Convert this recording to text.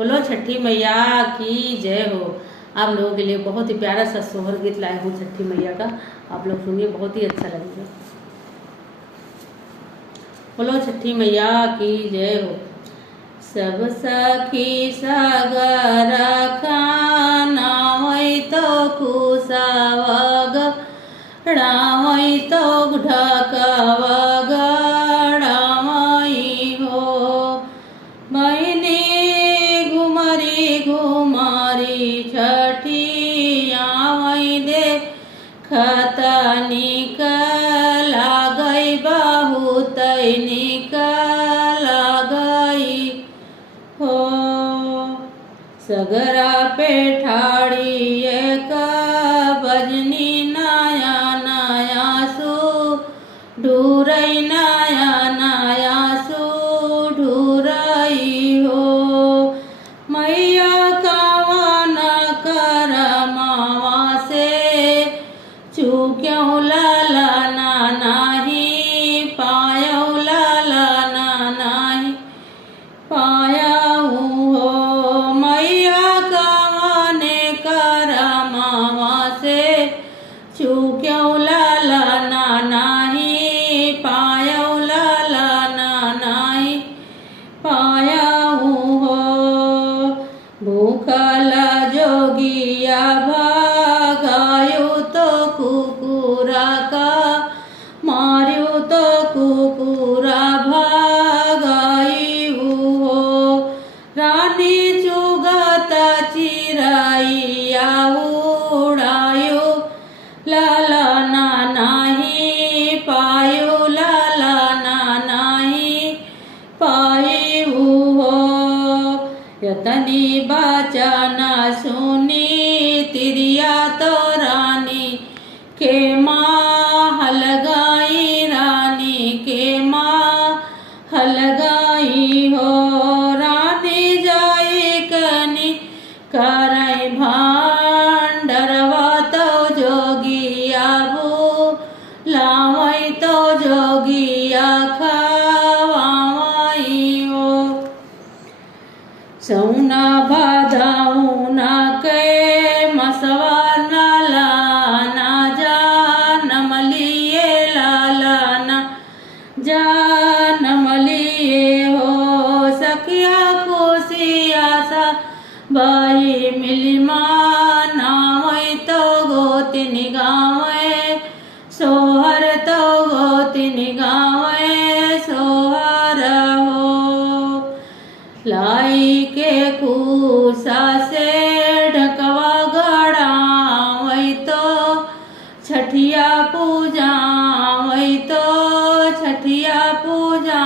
बोलो छठी मैया की जय हो। आप लोगों के लिए बहुत ही प्यारा सा सोहर गीत लाए हूँ छठी मैया का, आप लोग सुनिए, बहुत ही अच्छा लगेगा। बोलो छठी मैया की जय हो। सब सखी सागर खाना वही तो कुसावग रावई तो ढकवग रावई हो। बहनी घुमरी घुमरी छठिया वही दे निकल गई बहुत निकल गई हो। सगरा पे ठाड़ी एक बजनी नया नया सू ढूरई नया नया सू ढूरई हो। मैया कावन कर मावा से चूक्यों ललना नहीं पायो ललना नहीं पायाऊ हो। मैया कावन कर मावा से चूक्यों ललना नहीं पायो ललना नहीं पायाऊ हो। भूखल जोगिया भागायु तो कुकुरा का मार्यो तो कुकुरा भागायु हो। रानी चुगत चिराइया उड़ायो ललना नहीं पायो ललना नहीं पायु हो। यतनी बचना सुनी तिरिया तो रानी के माँ हल गई रानी के माँ हल गई हो। रानी जाई कनी करई भांडरवा तो जोगिया लावई तो जोगिया खवाई हो। सौना बाधाऊना के मसवा लाना जानम लिए लालाना जानम लिए हो। सखिया खुशिया सा बाई मिली माना वही तो गोतिनी गावे सोहर तो गोतिनी गावे सोहर हो। लाई के कुसा से ढकवा गड़ा वही तो छठिया पूजा वही तो छठिया पूजा